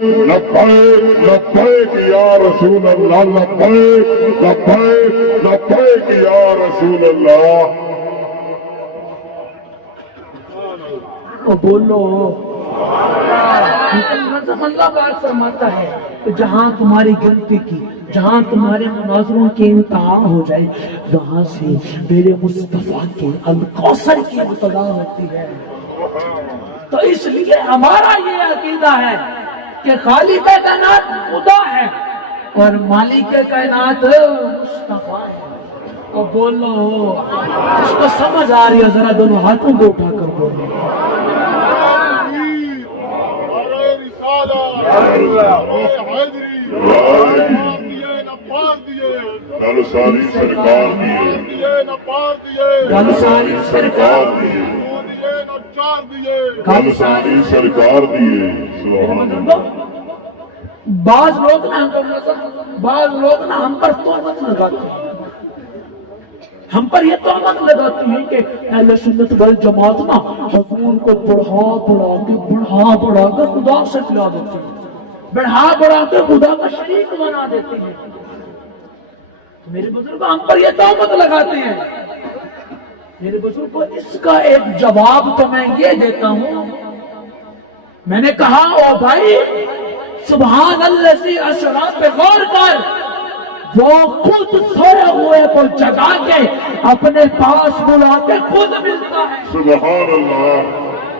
لبیک لبیک یا رسول اللہ، لبیک لبیک لبیک یا رسول اللہ۔ بولو اللہ بات فرماتا ہے کہ جہاں تمہاری غلطی کی، جہاں تمہارے مناظروں کی انتہا ہو جائے، وہاں سے میرے مصطفیٰ کے الکوثر کی ابتدا ہوتی ہے۔ تو اس لیے ہمارا یہ عقیدہ ہے کہ خالق کائنات خدا ہے اور مالک کائنات مصطفیٰ ہے۔ اور بولو اس کو سمجھ آ رہی ہے؟ ذرا دونوں ہاتھوں کو اٹھا کر بولو۔ گلساری سرکار دیے، گلساری سرکار گلساری سرکار دیے، سبحان اللہ۔ بعض لوگ نا ہم پر تہمت لگاتے ہیں، ہم پر یہ تہمت لگاتے ہیں کہ اہل سنت والجماعت نا حضور کو بڑھا بڑھا کر خدا سے ملا دیتے ہیں، بڑھا کے خدا کا شریک بنا دیتے ہیں۔ میرے بزرگ ہم پر یہ تہمت لگاتے ہیں۔ میرے بزرگ اس کا ایک جواب تو میں یہ دیتا ہوں، میں نے کہا او بھائی سبحان الذی اسریٰ پہ غور کر، وہ خود سوئے ہوئے کو جگا کے اپنے پاس بلا کے خود ملتا ہے۔ سبحان اللہ،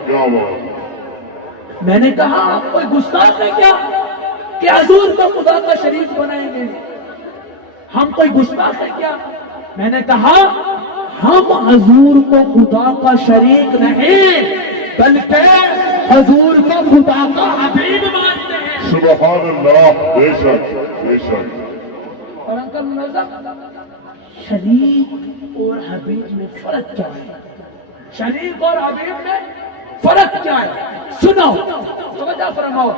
کیا بات۔ میں نے کہا آپ کوئی گستاخ ہے کیا کہ حضور کو خدا کا شریک بنائیں گے؟ ہم کوئی گستاخ ہے کیا؟ میں نے کہا ہم حضور کو خدا کا شریک نہیں بلکہ حضور کو خدا کا حبیب مانتے ہیں۔ سبحان اللہ، بے شک بے شک۔ اور انکل منظم، شریک اور حبیب میں فرق کیا ہے؟ شریک اور حبیب میں فرق کیا ہے؟ سنو، توجہ فرماؤ۔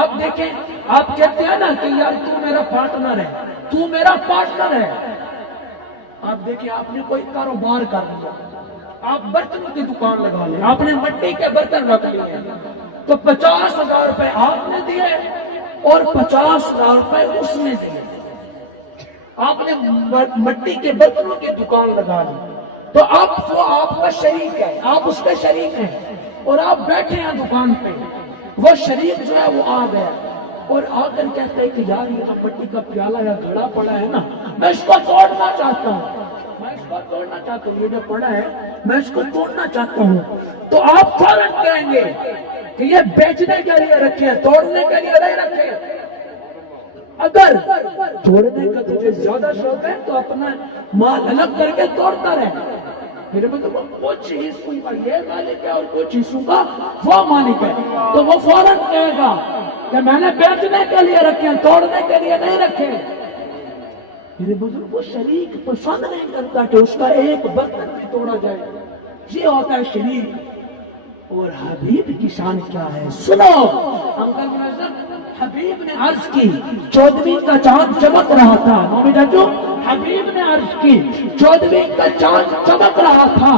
آپ دیکھیں، آپ کہتے ہیں نا کہ یار تو میرا پارٹنر ہے، تو میرا پارٹنر ہے۔ آپ دیکھیں آپ نے کوئی کاروبار کر لیا، آپ برتنوں کی دکان لگا لیں، آپ نے مٹی کے برتن رکھ لیے تو 50,000 روپے آپ نے دیے اور 50,000 روپے اس نے دیے۔ آپ نے مٹی کے برتنوں کی دکان لگا لی تو آپ کا شریک ہے، آپ اس کے شریک ہیں اور آپ بیٹھے ہیں دکان پہ، وہ شریک جو ہے وہ آ گیا اور آ کر کہتے ہیں کہ یار یہ مٹی کا پیالہ یا گھڑا پڑا ہے نا، میں اس کو توڑنا چاہتا ہوں، یہ جو پڑا ہے میں اس کو توڑنا چاہتا ہوں۔ تو آپ فوراً کہیں گے کہ یہ بیچنے کے لیے رکھے ہیں، توڑنے کے لیے نہیں رکھے۔ اگر توڑنے کا تجھے زیادہ شوق ہے تو اپنا مال الگ کر کے توڑتا رہے۔ میرے مطلب کچھ حصوں کا یہ مالک ہے اور کچھ حصوں کا وہ مالک ہے، تو وہ فوراً کہے گا کہ میں نے بیچنے کے لیے رکھے ہیں، توڑنے کے لیے نہیں رکھے۔ میرے بزرگ وہ شریک پسند نہیں کرتا کہ اس کا ایک برتن بھی توڑا جائے۔ یہ ہوتا ہے شریک۔ اور حبیب کی شان کیا ہے سنو۔ انکل منظم، حبیب نے عرض کی 14ویں کا چاند چمک رہا تھا، نومی جاجو حبیب نے عرض کی 14ویں کا چاند چمک رہا تھا،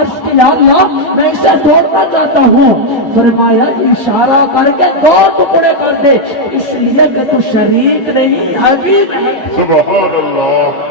عرض کی یا اللہ میں اسے توڑنا چاہتا ہوں۔ فرمایا اشارہ کر کے 2 ٹکڑے کر دے، اس لیے کہ تو شریک نہیں حبیب ہے۔ سبحان اللہ۔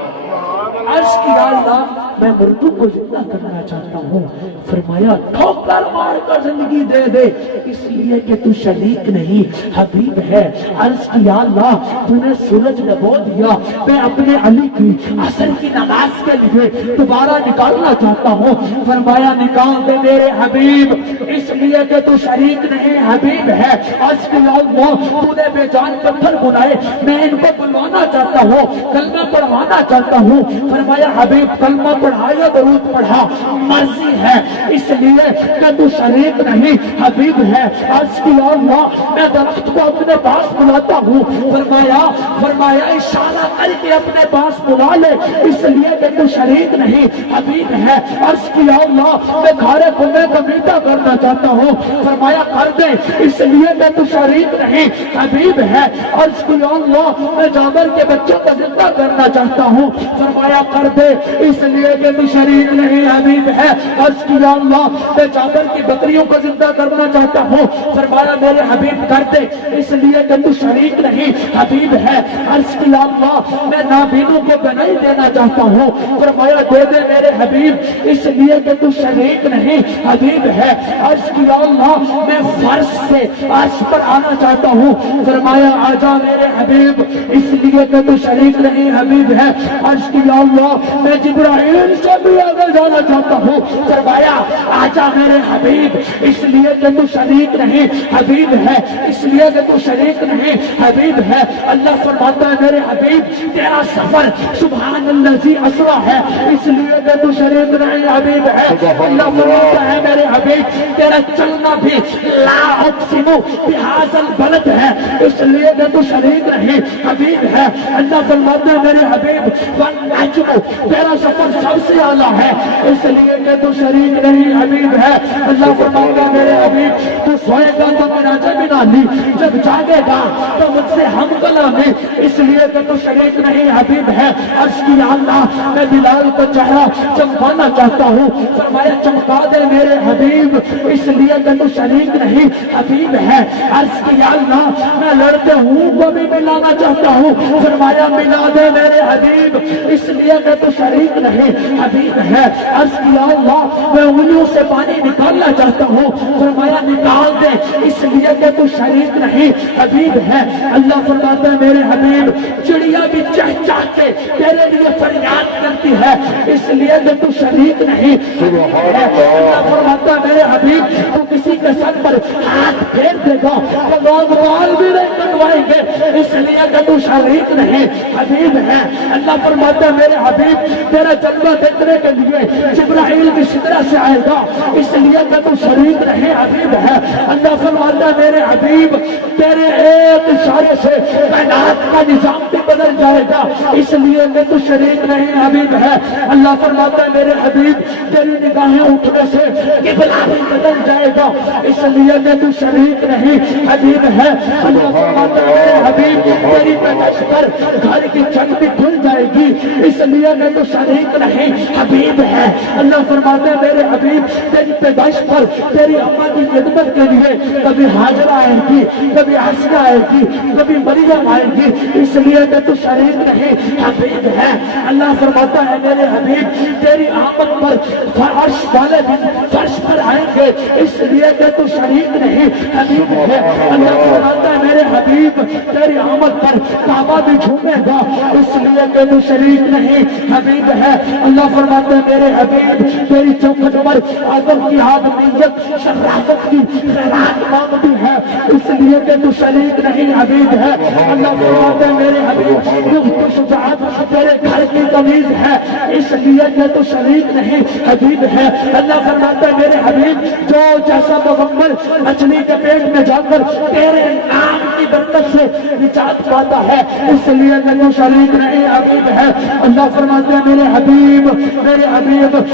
عرض کی یا اللہ میں مردوں کو زندہ کرنا چاہتا ہوں۔ فرمایا ٹھوکر مار کر زندگی دے دے، اس لیے کہ تو شریک نہیں حبیب ہے۔ عرض کی یا اللہ تو نے سورج ڈبو دیا، میں اپنے علی کی عصر کی نماز کے لیے دوبارہ نکالنا چاہتا ہوں۔ فرمایا نکال دے میرے حبیب، اس لیے کہ تو شریک نہیں حبیب ہے۔ عرض کی یا اللہ تو نے بے جان پتھر بنائے، میں ان کو بلوانا چاہتا ہوں، کلمہ پڑھوانا چاہتا ہوں۔ فرمایا حبیب کلمہ پڑھا یا درود پڑھا مرضی ہے، اس لیے کہ تو شریک نہیں حبیب ہے۔ عرض کی یا اللہ میں درخت کو اپنے پاس بلاتا ہوں۔ فرمایا اشارہ کر کے اپنے پاس بلا لے، اس لیے کہ تو شریک نہیں حبیب ہے۔ عرض کی یا اللہ میں کھارے کنویں کو میٹھا کرنا چاہتا ہوں۔ فرمایا کر دے، اس لیے کہ تو شریک نہیں حبیب ہے۔ عرض کی یا اللہ میں جانور کے بچوں کو زندہ کرنا چاہتا ہوں۔ فرمایا کر دے، اس لیے کہ تو شریک نہیں حبیب ہے. عرض کیا اللہ میں جابر کی بکریوں کو زندہ کرنا چاہتا ہوں. فرمایا میرے حبیب کر دے اس لیے کہ تو شریک نہیں حبیب ہے. عرض کیا اللہ میں نابینوں کو بنائی دینا چاہتا ہوں. فرمایا دے دے میرے حبیب اس لیے کہ تو شریک نہیں حبیب ہے. عرض کیا اللہ میں فرش سے عرش پر آنا چاہتا ہوں. فرمایا آجا میرے حبیب اس لیے کہ تو شریک نہیں حبیب ہے. عرض کیا اللہ میں جبرائیل سے بھی آگے جانا چاہتا ہوں. فرمایا آجا میرے حبیب اس لیے کہ تو شریک نہیں حبیب ہے. اس لیے کہ تو شریک نہیں حبیب ہے. اللہ فرماتا ہے میرے حبیب تیرا سفر سبحان الذی اسرا ہے اس لیے کہ تو شریک نہیں حبیب ہے. اللہ فرماتا ہے میرے حبیب تیرا چلنا بھی لا اقسم بہذا البلد ہے اس لیے کہ تو شریک نہیں حبیب ہے. اللہ فرماتا ہے میرے حبیب والنجم تیرا سفر سب سے اعلیٰ ہے اس لیے کہ تو شریک نہیں حبیب ہے. اللہ فرماتا ہے میرے حبیب تو سوئے گا تو میرا جبنا لی جب جاگے گا تو مجھ سے ہم کلامی اس لیے کہ تو شریک نہیں حبیب ہے. عرض کیا اللہ میں بلال کو چہرہ چمکانا چاہتا ہوں. فرمایا چمکا دے میرے حبیب اس لیے کہ تو شریک نہیں حبیب ہے. عرض کیا اللہ میں لڑتے ہوں کو بھی ملانا چاہتا ہوں. فرمایا ملا دے میرے حبیب اس لیے کہ تو شریک نہیں حبیب ہے. عرض کیا اللہ میں انگلیوں سے پانی نکالنا چاہتا ہوں. فرمایا نکال دے اس لیے کہ تو شریک نہیں حبیب ہے. اللہ فرماتا ہے میرے حبیب چڑیا بھی چہچہا کے تیرے لیے فریاد کرتی ہے اس لیے کہ تو شریک نہیں ہے. اللہ فرماتا ہے میرے حبیب تو کسی کے سر پر ہاتھ پھیر دے گا تو لوگ بال بھی نہیں کٹوائیں گے اس لیے کہ تو شریک نہیں حبیب ہے. اللہ فرماتا ہے میرے حبیب تیرا جلوہ دیکھنے کے لیے جبرائیل بھی سدرہ سے آئے گا اس لیے کہ تو شریک نہیں حبیب ہے. اللہ فرماتا ہے میرے حبیب تیرے ایک اشارے سے کائنات کا نظام بھی بدل جائے گا اس لیے کہ تو شریک نہیں حبیب ہے. اللہ فرماتا ہے میرے حبیب تیری نگاہیں اٹھنے سے قبلہ بھی بدل جائے گا اس لیے کہ تو شریک نہیں حبیب ہے. اللہ فرماتا ہے میرے حبیب تیری پیدائش پر گھر کی چھت بھی کھل جائے گی اس لیے کہ تو شریک نہیں حبیب ہے. اللہ فرماتا ہے میرے حبیب تیری پیدائش پر تیری اماں کی خدمت کے لیے کبھی حاجرہ آئے گی کبھی آسیہ آئے گی کبھی مریم آئے گی اس لیے کہ تو شریک نہیں حبیب ہے. اللہ فرماتا ہے میرے حبیب تیری آمد پر فرش والے دن فرش پر آئیں گے اس لیے کہ تو شریک نہیں حبیب ہے. اللہ فرماتا ہے میرے حبیب تیری آمد پر کعبہ بھی جھومے گا اس لیے کہ تو شریک نہیں حبیب ہے. اللہ فرماتا ہے میرے حبیب تیری چوکھٹ پر آدم کی آدمیت شرافت کی خیرات مانگتی ہے اس لیے کہ تو شریک نہیں حبیب ہے. اللہ فرماتا ہے میرے حبیب تو شجاعت تیرے گھر کی تمیز ہے اس لیے کہ تو شریک نہیں حبیب ہے. اللہ فرماتا ہے میرے حبیب جو جیسا پیغمبر مچھلی کے پیٹ میں جا کر تیرے نام کی برکت سے نجات پاتا ہے اس لیے کہ تو شریک نہیں حبیب ہے. اللہ فرماتے ہیں میرے حبیب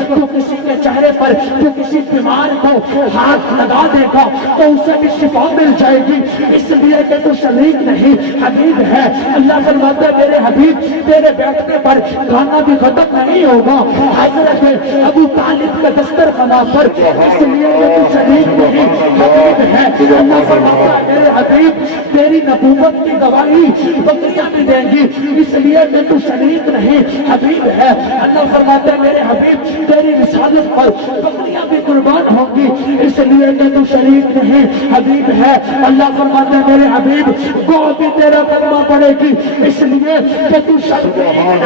تو کسی کے چہرے پر تو کسی بیمار کو ہاتھ لگا دے گا تو اسے بھی شفا مل جائے گی اس لیے کہ تو شریک نہیں حبیب ہے. اللہ فرماتا ہے میرے حبیب تیرے بیٹھنے پر کھانا بھی ختم نہیں ہوگا حضرت ابو طالب کے دسترخوان پر اس لیے کہ تو شریک نہیں حبیب ہے. اللہ فرماتا ہے میرے حبیب تیری نبوت کی گواہی بکریاں بھی دیں گی اس لیے کہ تو شریک نہیں حبیب ہے. اللہ فرماتا ہے میرے حبیب تیری رسالت پر بکریاں بھی قربان ہوں گی اس لیے کہ تو شریک نہیں حبیب ہے. اللہ فرماتا ہے میرے حبیب گو بھی تیرا کلمہ پڑے گی اس لیے کہ تو شریک نہیں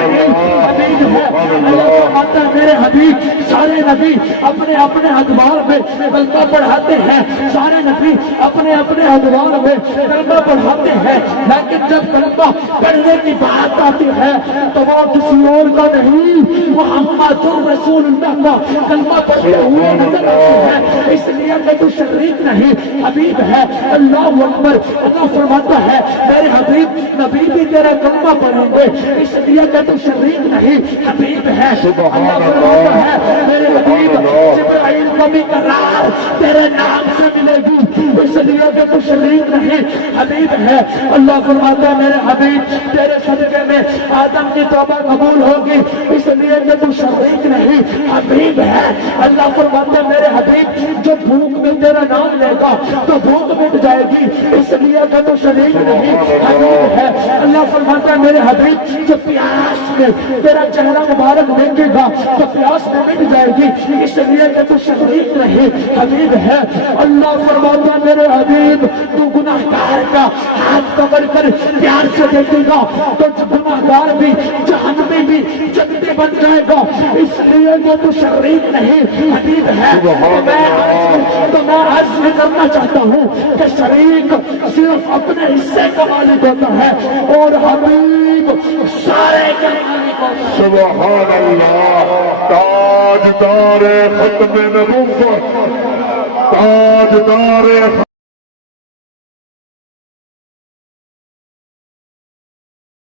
حبیب ہے. اللہ فرماتا ہے میرے حبیب سارے نبی اپنے اپنے ادوار میں کلمہ پڑھاتے ہیں سارے نبی اپنے اپنے ادوار میں کلمہ پڑھاتے ہیں لیکن جب کلمہ پڑھنے کی بات آتی ہے تو وہ کسی اور کا نہیں محمد رسول اللہ کا کلمہ پڑھتے ہوئے نظر آتے ہیں اس لیے کہ تو شریک نہیں حبیب ہے. اللہ اکبر. اللہ فرماتا ہے میرے حبیب نبی بھی تیرا کلمہ پڑھیں گے اس لیے کہ تو شریک نہیں حبیب ہے. اللہ فرماتا ہے میرے حبیب جبرائیل کو بھی قرار تیرے نام سے ملے گی اس لیے کہ تو شریک نہیں حبیب ہے. اللہ فرماتا ہے میرے حبیب تیرے صدقے میں آدم کی توبہ قبول ہوگی اس لیے کہ تو شریک نہیں حبیب ہے. اللہ فرماتا ہے میرے حبیب جو بھوک میں تیرا نام لے گا تو بھوک مٹ جائے گی اس لیے کہ تو شریک نہیں حبیب ہے. اللہ فرماتا ہے میرے حبیب جو پیاس میں تیرا چہرہ مبارک دیکھے گا تو پیاس میں مٹ جائے گی اس لیے کہ تو شریک نہیں حبیب ہے. اللہ فرماتا ہے میرے حبیب تو گناہگار کا ہاتھ پکڑ کر پیار سے دیکھے گا تو گناہگار بھی جہنمی بھی جنتی بن جائے گا اس لیے کہ تو شریک نہیں حبیب ہے. تو میں عرض کرنا چاہتا ہوں کہ شریک صرف اپنے حصے کا مالک ہوتا ہے اور حبیب سارے کے مالک ہوتا ہے. سبحان اللہ. تاجدار ختم نبوت، تاجدار